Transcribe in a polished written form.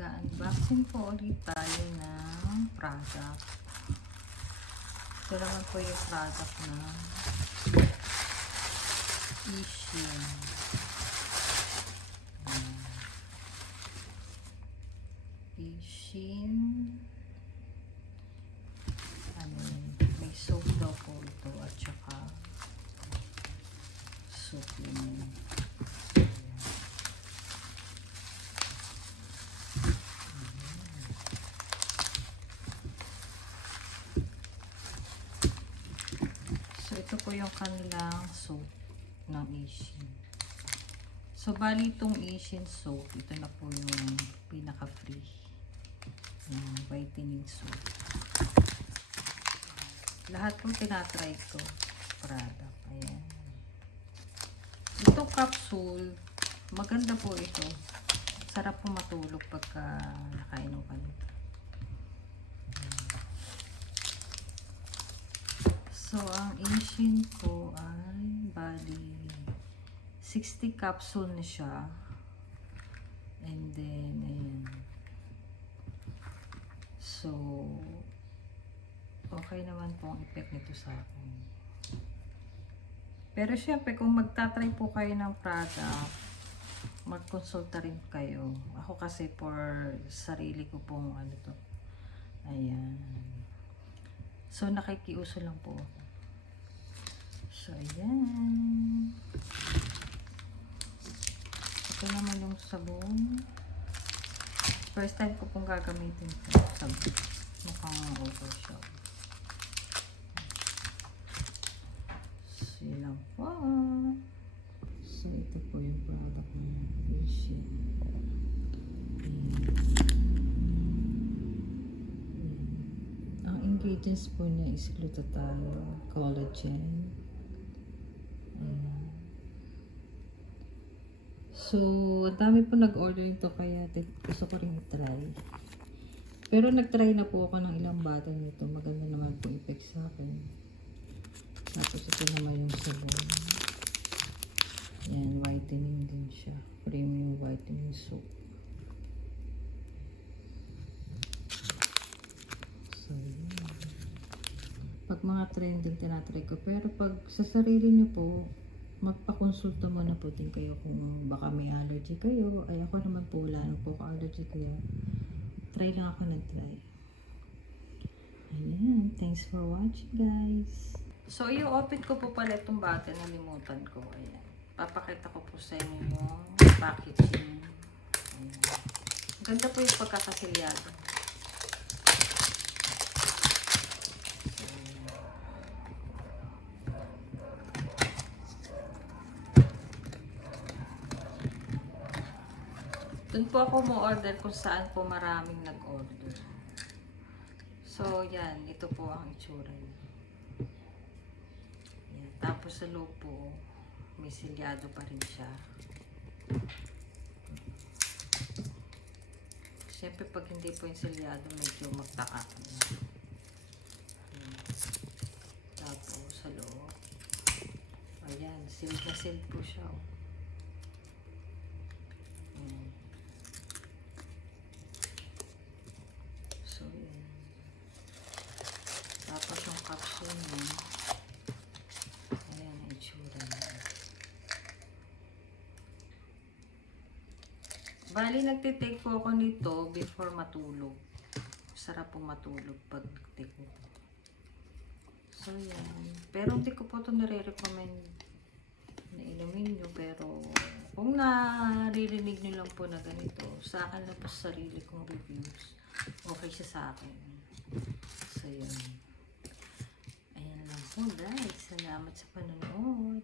Mag-unboxing po ulit tayo ng product. Ito naman po yung product na Ishin. Ishin. May soap daw po ito at saka supplement. So, ito po yung kanilang soap ng Ishin. So, bali itong Ishin soap, ito na po yung pinaka-free. Whitening soap. Lahat po tinatry ko. Product. Ayan. Itong capsule, maganda po ito. Sarap po matulog pagka nakainom ka nito. So, ang Ishin ko ay bali 60 capsule na siya. And then, ayan. So, okay naman po ang effect nito sa akin. Pero syempre, kung magtatry po kayo ng product, magkonsulta rin kayo. Ako kasi for sarili ko pong ano to. Ayan. So, nakikiuso lang po ako. So, ayan. Ito naman yung sabon. First time ko pong gagamitin ito. Sabon. Mukhang overshot. So, yun lang po. So, ito po yung product ng Ishin. Ang ingredients po niya is glutathione, collagen. So, dami po nag-order ito kaya gusto ko rin i-try. Pero nag-try na po ako ng ilang bottle nito. Maganda naman po effect sa akin. Tapos ito naman yung sabon. Yan, whitening din siya. Premium whitening soap. So, yan. Pag mga trending tinatry ko. Pero pag sa sarili nyo po, magpakonsulta muna po din kayo kung baka may allergy kayo. Ay ako naman po wala nang po ka-allergy kaya try lang ako ng try. Ayan. Thanks for watching guys. So i-open ko po pala itong bottle, nalimutan ko. Ayan. Papakita ko po sa inyo yung packaging. Ayan. Ganda po yung pagkakasilyado. Doon po ako mo-order kung saan po maraming nag-order. So, yan. Ito po ang itsura niya. Yan. Tapos sa loob po, may silyado pa rin siya. Siyempre, pag hindi po yung silyado, medyo magtaka. Tapos sa loob. Ayan. Sealed na sealed po siya. So, yan. Tapos yung capsule niya. Ayan ang itsura niya. Bali, nagtitake po ako nito before matulog. Sarap po matulog pag take nito. So, yan. Pero hindi ko po ito nire-recommend na inumin nyo. Pero, kung naririnig nyo lang po na ganito, sa akin lang po sa sarili kong reviews. Okay siya sa akin. So, yun. Ayan lang po guys. Salamat sa panonood.